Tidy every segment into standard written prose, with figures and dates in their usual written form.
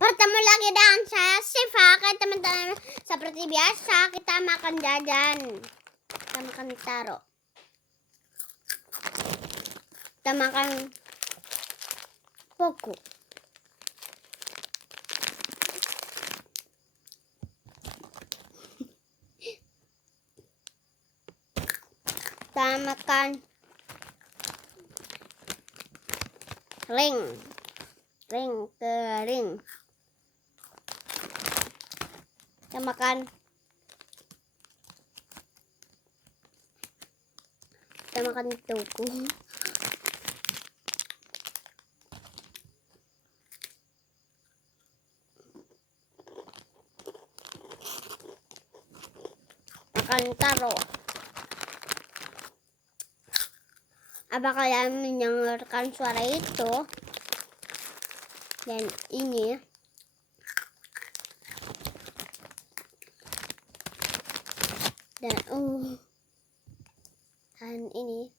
Bertemu lagi dengan saya Siva. Teman-teman, seperti biasa kita makan jajan. Kita makan taro. Kita makan poko. Kita makan ring kering. Kita makan tuku. Makan taro. Apa kalian mendengarkan suara itu? Dan ini dan ini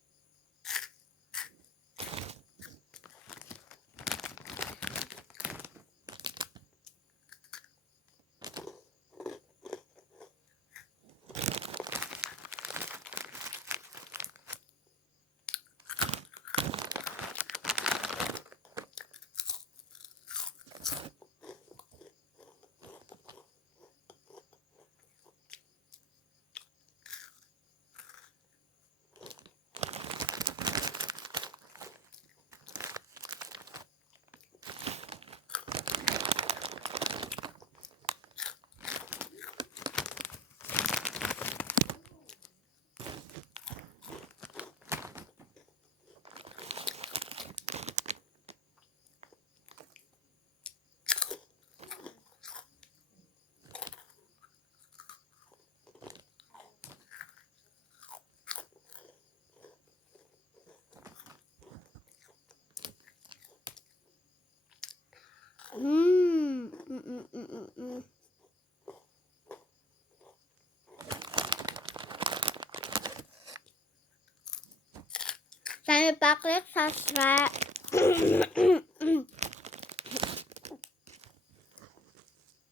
Jangan lupa klik subscribe.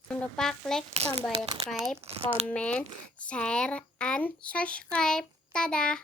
Jangan lupa klik tombol like, comment, share, and subscribe. Dadah.